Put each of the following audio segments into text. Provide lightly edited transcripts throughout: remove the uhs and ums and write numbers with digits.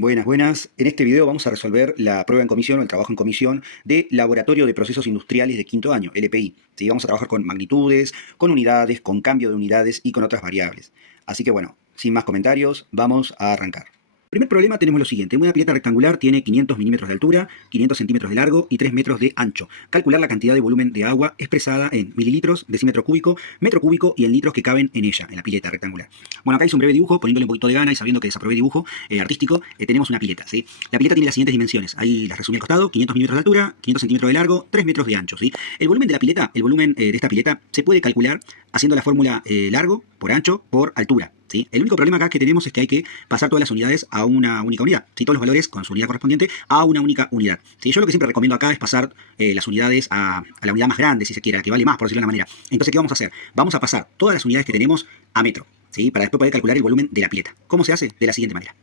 Buenas, buenas. En este video vamos a resolver la prueba en comisión o el trabajo en comisión de Laboratorio de Procesos Industriales de quinto año, LPI. ¿Sí? Vamos a trabajar con magnitudes, con unidades, con cambio de unidades y con otras variables. Así que bueno, sin más comentarios, vamos a arrancar. Primer problema tenemos lo siguiente. Una pileta rectangular tiene 500 milímetros de altura, 500 centímetros de largo y 3 metros de ancho. Calcular la cantidad de volumen de agua expresada en mililitros, decímetro cúbico, metro cúbico y en litros que caben en ella, en la pileta rectangular. Bueno, acá hice un breve dibujo, poniéndole un poquito de gana y sabiendo que desaprobé dibujo artístico, tenemos una pileta, ¿sí? La pileta tiene las siguientes dimensiones. Ahí las resumí al costado: 500 milímetros de altura, 500 centímetros de largo, 3 metros de ancho, ¿sí? El volumen de la pileta, el volumen de esta pileta se puede calcular haciendo la fórmula largo por ancho por altura. ¿Sí? El único problema acá que tenemos es que hay que pasar todas las unidades a una única unidad. ¿Sí? Todos los valores con su unidad correspondiente a una única unidad. ¿Sí? Yo lo que siempre recomiendo acá es pasar las unidades a la unidad más grande, si se quiere, la que vale más, por decirlo de una manera. Entonces, ¿qué vamos a hacer? Vamos a pasar todas las unidades que tenemos a metro, ¿sí? Para después poder calcular el volumen de la pileta. ¿Cómo se hace? De la siguiente manera.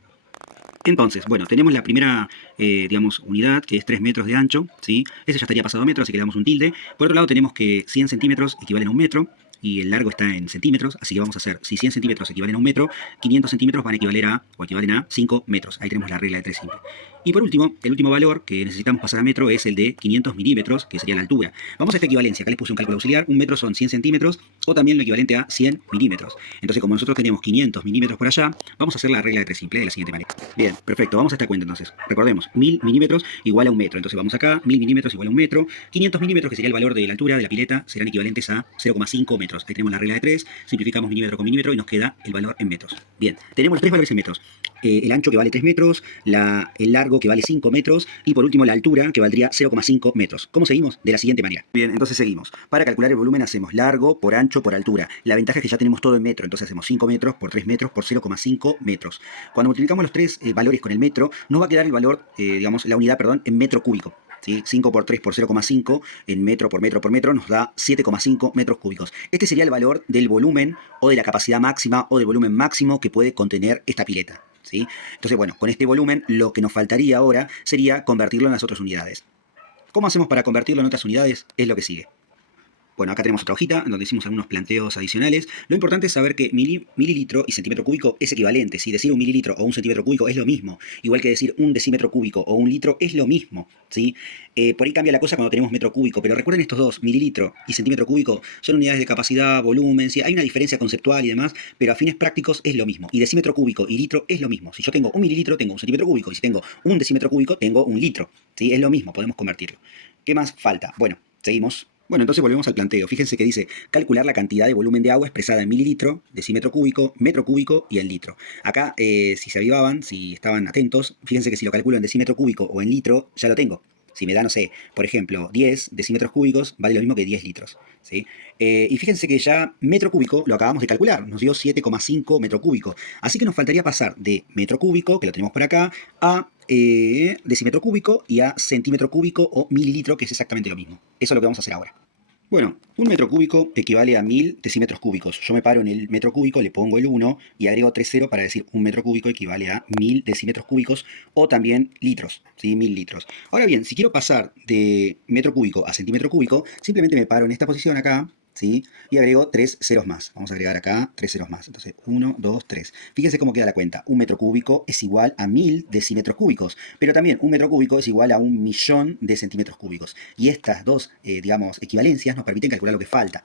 Entonces, bueno, tenemos la primera, digamos, unidad, que es 3 metros de ancho, ¿sí? Ese ya estaría pasado a metro, así que le damos un tilde. Por otro lado, tenemos que 100 centímetros equivalen a un metro, y el largo está en centímetros, así que vamos a hacer, si 100 centímetros equivalen a un metro, 500 centímetros van a equivaler a, o equivalen a 5 metros. Ahí tenemos la regla de 3 simple. Y por último, el último valor que necesitamos pasar a metro es el de 500 milímetros, que sería la altura. Vamos a esta equivalencia. Acá les puse un cálculo auxiliar. Un metro son 100 centímetros, o también lo equivalente a 100 milímetros. Entonces, como nosotros tenemos 500 milímetros por allá, vamos a hacer la regla de 3 simple de la siguiente manera. Bien, perfecto. Vamos a esta cuenta entonces. Recordemos, 1000 milímetros igual a un metro. Entonces vamos acá, 1000 milímetros igual a un metro. 500 milímetros, que sería el valor de la altura de la pileta, serán equivalentes a 0,5 metros. Ahí tenemos la regla de 3. Simplificamos milímetro con milímetro y nos queda el valor en metros. Bien, tenemos los tres valores en metros. El ancho que vale 3 metros, el largo que vale 5 metros y por último la altura que valdría 0,5 metros. ¿Cómo seguimos? De la siguiente manera. Bien, entonces seguimos. Para calcular el volumen hacemos largo por ancho por altura. La ventaja es que ya tenemos todo en metro, entonces hacemos 5 metros por 3 metros por 0,5 metros. Cuando multiplicamos los tres valores con el metro, nos va a quedar el valor, digamos, la unidad, perdón, en metro cúbico. ¿Sí? 5 por 3 por 0,5 en metro por metro por metro nos da 7,5 metros cúbicos. Este sería el valor del volumen o de la capacidad máxima o del volumen máximo que puede contener esta pileta. ¿Sí? Entonces, bueno, con este volumen lo que nos faltaría ahora sería convertirlo en las otras unidades. ¿Cómo hacemos para convertirlo en otras unidades? Es lo que sigue. Bueno, acá tenemos otra hojita en donde hicimos algunos planteos adicionales. Lo importante es saber que mililitro y centímetro cúbico es equivalente. Si decir un mililitro o un centímetro cúbico es lo mismo. Igual que decir un decímetro cúbico o un litro es lo mismo, ¿sí? Por ahí cambia la cosa cuando tenemos metro cúbico, pero recuerden estos dos, mililitro y centímetro cúbico, son unidades de capacidad, volumen, ¿sí? Hay una diferencia conceptual y demás, pero a fines prácticos es lo mismo. Y decímetro cúbico y litro es lo mismo. Si yo tengo un mililitro, tengo un centímetro cúbico. Y si tengo un decímetro cúbico, tengo un litro, ¿sí? Es lo mismo, podemos convertirlo. ¿Qué más falta? Bueno, seguimos. Bueno, entonces volvemos al planteo. Fíjense que dice calcular la cantidad de volumen de agua expresada en mililitro, decímetro cúbico, metro cúbico y en litro. Acá, si se avivaban, si estaban atentos, fíjense que si lo calculo en decímetro cúbico o en litro, ya lo tengo. Si me da, no sé, por ejemplo, 10 decímetros cúbicos, vale lo mismo que 10 litros. ¿Sí? Y fíjense que ya metro cúbico lo acabamos de calcular, nos dio 7,5 metro cúbico. Así que nos faltaría pasar de metro cúbico, que lo tenemos por acá, a decímetro cúbico y a centímetro cúbico o mililitro, que es exactamente lo mismo. Eso es lo que vamos a hacer ahora. Bueno, un metro cúbico equivale a 1000 decímetros cúbicos. Yo me paro en el metro cúbico, le pongo el 1 y agrego 3 0 para decir un metro cúbico equivale a 1000 decímetros cúbicos o también litros, ¿sí? 1000 litros. Ahora bien, si quiero pasar de metro cúbico a centímetro cúbico, simplemente me paro en esta posición acá, ¿sí? Y agrego 3 ceros más. Vamos a agregar acá 3 ceros más. Entonces, 1, 2, 3. Fíjense cómo queda la cuenta. Un metro cúbico es igual a 1000 decímetros cúbicos. Pero también un metro cúbico es igual a 1.000.000 de centímetros cúbicos. Y estas dos, digamos, equivalencias nos permiten calcular lo que falta.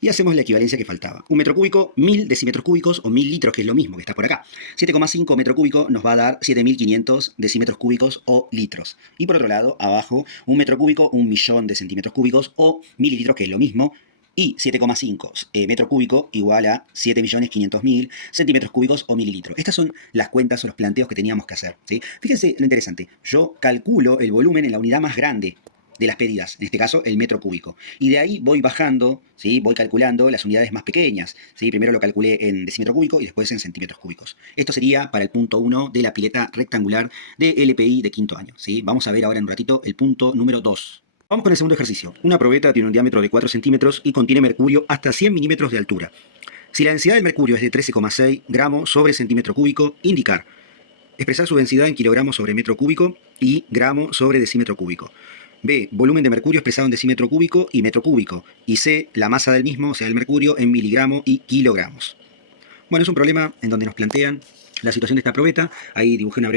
Y hacemos la equivalencia que faltaba. Un metro cúbico, 1000 decímetros cúbicos o 1000 litros, que es lo mismo que está por acá. 7,5 metro cúbico nos va a dar 7500 decímetros cúbicos o litros. Y por otro lado, abajo, un metro cúbico, 1.000.000 de centímetros cúbicos o mililitros, que es lo mismo. Y 7,5 metro cúbico igual a 7.500.000 centímetros cúbicos o mililitros. Estas son las cuentas o los planteos que teníamos que hacer, ¿sí? Fíjense lo interesante. Yo calculo el volumen en la unidad más grande de las pedidas, en este caso el metro cúbico. Y de ahí voy bajando, ¿sí? Voy calculando las unidades más pequeñas, ¿sí? Primero lo calculé en decímetro cúbico y después en centímetros cúbicos. Esto sería para el punto 1 de la pileta rectangular de LPI de quinto año, ¿sí? Vamos a ver ahora en un ratito el punto número 2. Vamos con el segundo ejercicio. Una probeta tiene un diámetro de 4 centímetros y contiene mercurio hasta 100 milímetros de altura. Si la densidad del mercurio es de 13,6 gramos sobre centímetro cúbico, indicar. Expresar su densidad en kilogramos sobre metro cúbico y gramo sobre decímetro cúbico. B, volumen de mercurio expresado en decímetro cúbico y metro cúbico. Y C, la masa del mismo, o sea, el mercurio, en miligramo y kilogramos. Bueno, es un problema en donde nos plantean la situación de esta probeta. Ahí dibujé una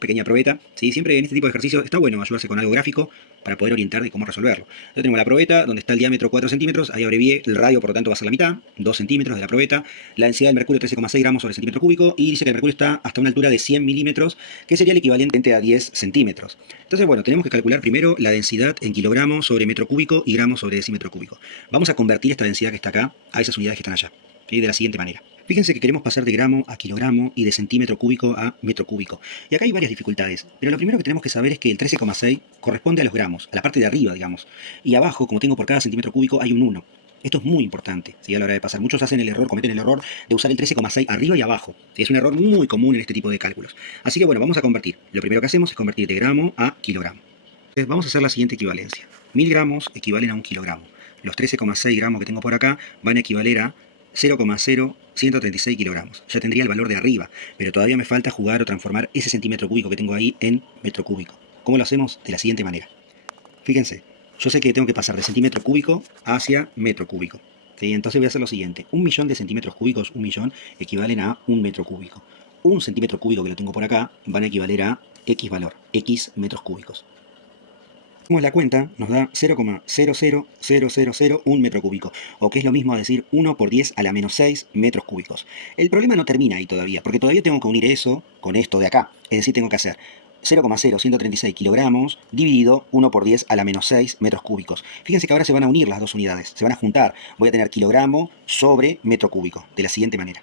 pequeña probeta. ¿Sí? Siempre en este tipo de ejercicios está bueno ayudarse con algo gráfico para poder orientar de cómo resolverlo. Entonces tenemos la probeta, donde está el diámetro 4 centímetros, ahí abrevié, el radio por lo tanto va a ser la mitad, 2 centímetros de la probeta, la densidad del mercurio 13,6 gramos sobre centímetro cúbico, y dice que el mercurio está hasta una altura de 100 milímetros, que sería el equivalente a 10 centímetros. Entonces, bueno, tenemos que calcular primero la densidad en kilogramos sobre metro cúbico y gramos sobre decímetro cúbico. Vamos a convertir esta densidad que está acá a esas unidades que están allá, ¿sí? De la siguiente manera. Fíjense que queremos pasar de gramo a kilogramo y de centímetro cúbico a metro cúbico. Y acá hay varias dificultades, pero lo primero que tenemos que saber es que el 13,6 corresponde a los gramos, a la parte de arriba, digamos. Y abajo, como tengo por cada centímetro cúbico, hay un 1. Esto es muy importante, ¿sí? A la hora de pasar. Muchos hacen el error, cometen el error de usar el 13,6 arriba y abajo, ¿sí? Es un error muy común en este tipo de cálculos. Así que bueno, vamos a convertir. Lo primero que hacemos es convertir de gramo a kilogramo. Entonces vamos a hacer la siguiente equivalencia. 1000 gramos equivalen a 1 kilogramo. Los 13,6 gramos que tengo por acá van a equivaler a 0,0136 kilogramos. Ya tendría el valor de arriba, pero todavía me falta jugar o transformar ese centímetro cúbico que tengo ahí en metro cúbico. ¿Cómo lo hacemos? De la siguiente manera. Fíjense, yo sé que tengo que pasar de centímetro cúbico hacia metro cúbico. ¿Sí? Entonces voy a hacer lo siguiente. 1.000.000 de centímetros cúbicos, 1.000.000, equivalen a 1 metro cúbico. Un centímetro cúbico que lo tengo por acá van a equivaler a X valor, X metros cúbicos. Hacemos la cuenta, nos da 0,00001 metro cúbico, o que es lo mismo a decir 1 por 10 a la menos 6 metros cúbicos. El problema no termina ahí todavía, porque todavía tengo que unir eso con esto de acá. Es decir, tengo que hacer 0,0136 kilogramos dividido 1 por 10 a la menos 6 metros cúbicos. Fíjense que ahora se van a unir las dos unidades, se van a juntar. Voy a tener kilogramo sobre metro cúbico, de la siguiente manera.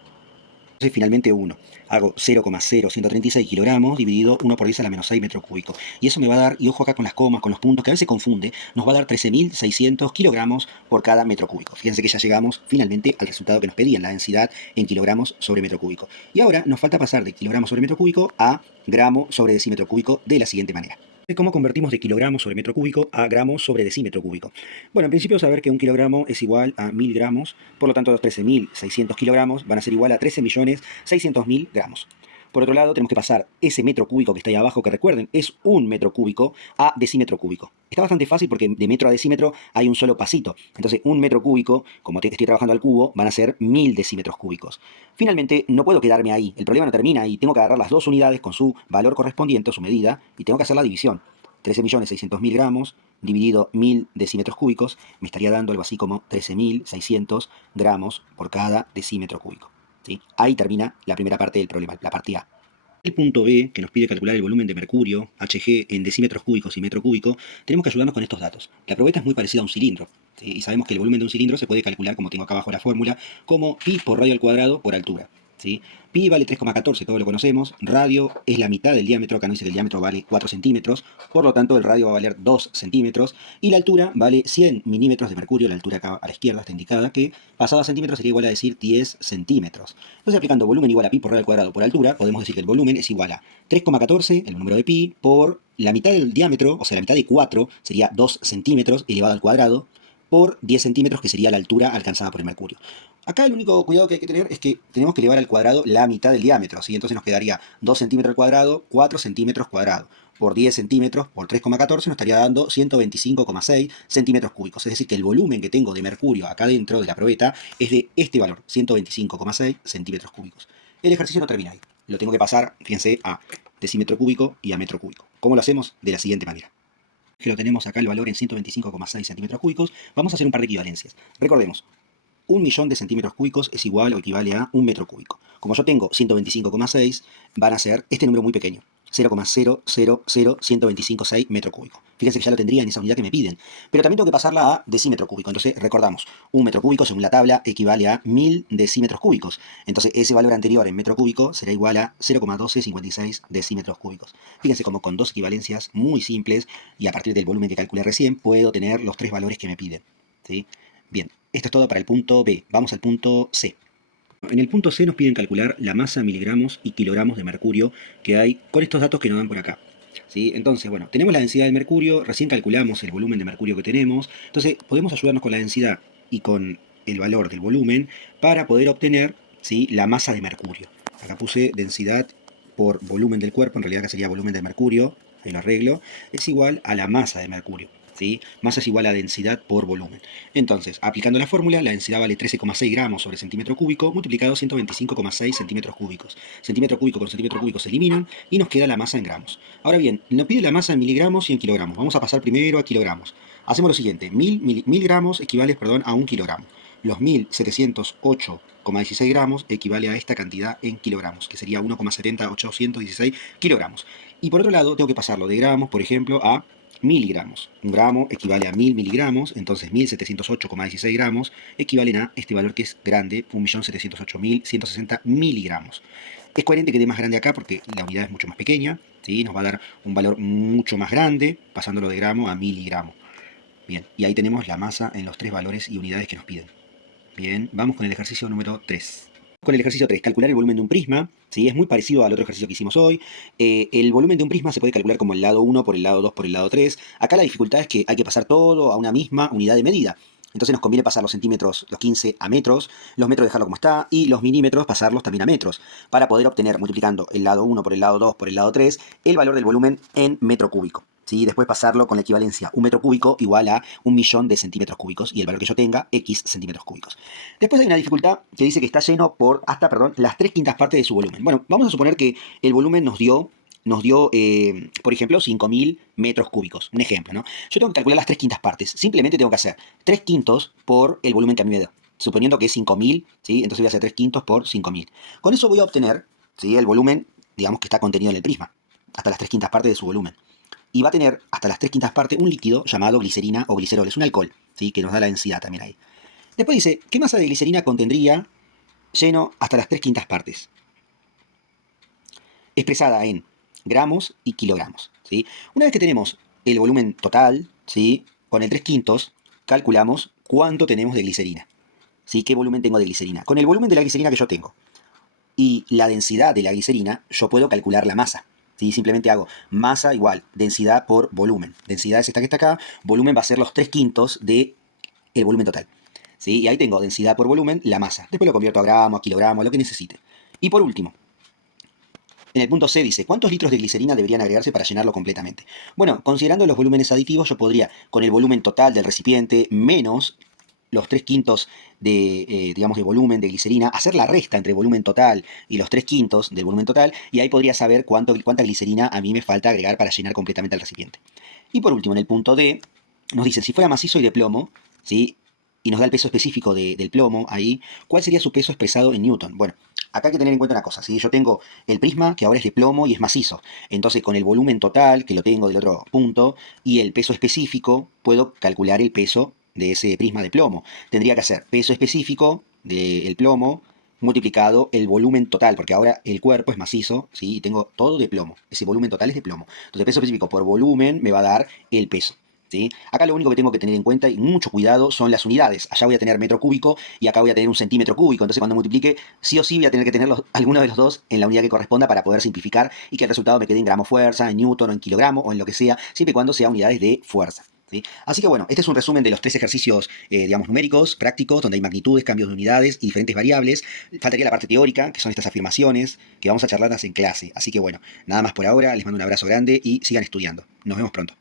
Entonces finalmente 1. Hago 0,0136 kilogramos dividido 1 por 10 a la menos 6 metro cúbico. Y eso me va a dar, y ojo acá con las comas, con los puntos, que a veces se confunde, nos va a dar 13.600 kilogramos por cada metro cúbico. Fíjense que ya llegamos finalmente al resultado que nos pedían, la densidad en kilogramos sobre metro cúbico. Y ahora nos falta pasar de kilogramos sobre metro cúbico a gramo sobre decímetro cúbico de la siguiente manera. ¿Cómo convertimos de kilogramos sobre metro cúbico a gramos sobre decímetro cúbico? Bueno, en principio saber que un kilogramo es igual a 1000 gramos, por lo tanto los 13.600 kilogramos van a ser igual a 13.600.000 gramos. Por otro lado, tenemos que pasar ese metro cúbico que está ahí abajo, que recuerden, es un metro cúbico, a decímetro cúbico. Está bastante fácil porque de metro a decímetro hay un solo pasito. Entonces, un metro cúbico, como estoy trabajando al cubo, van a ser 1000 decímetros cúbicos. Finalmente, no puedo quedarme ahí. El problema no termina ahí. Tengo que agarrar las dos unidades con su valor correspondiente, su medida, y tengo que hacer la división. 13.600.000 gramos dividido 1000 decímetros cúbicos me estaría dando algo así como 13.600 gramos por cada decímetro cúbico. ¿Sí? Ahí termina la primera parte del problema, la parte A. El punto B, que nos pide calcular el volumen de mercurio, Hg, en decímetros cúbicos y metro cúbico, tenemos que ayudarnos con estos datos. La probeta es muy parecida a un cilindro, ¿sí? Y sabemos que el volumen de un cilindro se puede calcular, como tengo acá abajo la fórmula, como pi por radio al cuadrado por altura. ¿Sí? Pi vale 3,14, todos lo conocemos. Radio es la mitad del diámetro, acá nos dice que el diámetro vale 4 centímetros, por lo tanto el radio va a valer 2 centímetros, y la altura vale 100 milímetros de mercurio, la altura acá a la izquierda está indicada, que pasado a centímetros sería igual a decir 10 centímetros. Entonces aplicando volumen igual a pi por radio al cuadrado por altura, podemos decir que el volumen es igual a 3,14, el número de pi, por la mitad del diámetro, o sea la mitad de 4, sería 2 centímetros elevado al cuadrado, por 10 centímetros, que sería la altura alcanzada por el mercurio. Acá el único cuidado que hay que tener es que tenemos que elevar al cuadrado la mitad del diámetro, ¿sí? Entonces nos quedaría 2 centímetros al cuadrado, 4 centímetros cuadrados. Por 10 centímetros, por 3,14, nos estaría dando 125,6 centímetros cúbicos. Es decir, que el volumen que tengo de mercurio acá dentro de la probeta es de este valor, 125,6 centímetros cúbicos. El ejercicio no termina ahí. Lo tengo que pasar, fíjense, a decímetro cúbico y a metro cúbico. ¿Cómo lo hacemos? De la siguiente manera. Que lo tenemos acá el valor en 125,6 centímetros cúbicos, vamos a hacer un par de equivalencias. Recordemos, 1.000.000 de centímetros cúbicos es igual o equivale a un metro cúbico. Como yo tengo 125,6, van a ser este número muy pequeño, 0,000125,6 metro cúbico. Fíjense que ya lo tendría en esa unidad que me piden. Pero también tengo que pasarla a decímetro cúbico. Entonces recordamos, un metro cúbico según la tabla equivale a 1000 decímetros cúbicos. Entonces ese valor anterior en metro cúbico será igual a 0,1256 decímetros cúbicos. Fíjense como con dos equivalencias muy simples y a partir del volumen que calculé recién puedo tener los tres valores que me piden. ¿Sí? Bien, esto es todo para el punto B. Vamos al punto C. En el punto C nos piden calcular la masa en miligramos y kilogramos de mercurio que hay con estos datos que nos dan por acá. ¿Sí? Entonces, bueno, tenemos la densidad del mercurio, recién calculamos el volumen de mercurio que tenemos, entonces podemos ayudarnos con la densidad y con el valor del volumen para poder obtener, ¿sí?, la masa de mercurio. Acá puse densidad por volumen del cuerpo, en realidad acá sería volumen de mercurio, ahí lo arreglo, es igual a la masa de mercurio. ¿sí? Masa es igual a densidad por volumen. Entonces, aplicando la fórmula, la densidad vale 13,6 gramos sobre centímetro cúbico multiplicado 125,6 centímetros cúbicos. Centímetro cúbico con centímetro cúbico se eliminan y nos queda la masa en gramos. Ahora bien, nos pide la masa en miligramos y en kilogramos. Vamos a pasar primero a kilogramos. Hacemos lo siguiente, mil gramos equivale, perdón, a 1 kilogramo. Los 1708,16 gramos equivale a esta cantidad en kilogramos, que sería 1,70816 kilogramos. Y por otro lado, tengo que pasarlo de gramos, por ejemplo, a miligramos. Un gramo equivale a 1000 miligramos, entonces 1708,16 gramos equivalen a este valor que es grande, 1.708.160 miligramos. Es coherente que dé más grande acá porque la unidad es mucho más pequeña, ¿sí? Nos va a dar un valor mucho más grande, pasándolo de gramo a miligramo. Bien, y ahí tenemos la masa en los tres valores y unidades que nos piden. Bien, vamos con el ejercicio número 3. Con el ejercicio 3, calcular el volumen de un prisma, ¿sí? Es muy parecido al otro ejercicio que hicimos hoy. El volumen de un prisma se puede calcular como el lado 1 por el lado 2 por el lado 3. Acá la dificultad es que hay que pasar todo a una misma unidad de medida. Entonces nos conviene pasar los centímetros, los 15 a metros, los metros dejarlo como está y los milímetros pasarlos también a metros para poder obtener, multiplicando el lado 1 por el lado 2 por el lado 3, el valor del volumen en metro cúbico. ¿Sí? Después pasarlo con la equivalencia, un metro cúbico igual a 1.000.000 de centímetros cúbicos y el valor que yo tenga, X centímetros cúbicos. Después hay una dificultad que dice que está lleno por hasta, las 3/5 partes de su volumen. Bueno, vamos a suponer que el volumen nos dio por ejemplo, 5.000 metros cúbicos. Un ejemplo, ¿no? Yo tengo que calcular las 3/5 partes. Simplemente tengo que hacer 3/5 por el volumen que a mí me da. Suponiendo que es 5.000, ¿sí? Entonces voy a hacer 3/5 por 5.000. Con eso voy a obtener, ¿sí? El volumen, digamos, que está contenido en el prisma. Hasta las 3/5 partes de su volumen. Y va a tener hasta las 3/5 partes un líquido llamado glicerina o glicerol. Es un alcohol, ¿sí? Que nos da la densidad también ahí. Después dice, ¿qué masa de glicerina contendría lleno hasta las 3/5 partes? Expresada en gramos y kilogramos, ¿sí? Una vez que tenemos el volumen total, ¿sí? Con el 3/5 calculamos cuánto tenemos de glicerina, ¿sí? ¿Qué volumen tengo de glicerina? Con el volumen de la glicerina que yo tengo y la densidad de la glicerina, yo puedo calcular la masa, ¿sí? Simplemente hago masa igual densidad por volumen. Densidad es esta que está acá, volumen va a ser los 3/5 del volumen total, ¿sí? Y ahí tengo densidad por volumen, la masa. Después lo convierto a gramo, a kilogramo, a lo que necesite. Y por último, en el punto C dice, ¿cuántos litros de glicerina deberían agregarse para llenarlo completamente? Bueno, considerando los volúmenes aditivos, yo podría, con el volumen total del recipiente, menos los 3/5 de, digamos, de volumen de glicerina, hacer la resta entre el volumen total y los 3/5 del volumen total, y ahí podría saber cuánta glicerina a mí me falta agregar para llenar completamente el recipiente. Y por último, en el punto D, nos dice, si fuera macizo y de plomo, ¿sí? Y nos da el peso específico del plomo ahí, ¿cuál sería su peso expresado en Newton? Bueno, acá hay que tener en cuenta una cosa, ¿sí? Yo tengo el prisma que ahora es de plomo y es macizo, entonces con el volumen total, que lo tengo del otro punto, y el peso específico, puedo calcular el peso de ese prisma de plomo. Tendría que hacer peso específico del plomo multiplicado el volumen total, porque ahora el cuerpo es macizo, ¿sí? Y tengo todo de plomo, ese volumen total es de plomo. Entonces peso específico por volumen me va a dar el peso. ¿Sí? Acá lo único que tengo que tener en cuenta y mucho cuidado son las unidades. Allá voy a tener metro cúbico y acá voy a tener un centímetro cúbico. Entonces cuando multiplique, sí o sí voy a tener que tener alguno de los dos en la unidad que corresponda para poder simplificar y que el resultado me quede en gramo fuerza, en newton o en kilogramo o en lo que sea, siempre y cuando sea unidades de fuerza. ¿Sí? Así que bueno, este es un resumen de los 3 ejercicios, digamos, numéricos, prácticos, donde hay magnitudes, cambios de unidades y diferentes variables. Faltaría la parte teórica, que son estas afirmaciones, que vamos a charlarlas en clase. Así que bueno, nada más por ahora, les mando un abrazo grande y sigan estudiando. Nos vemos pronto.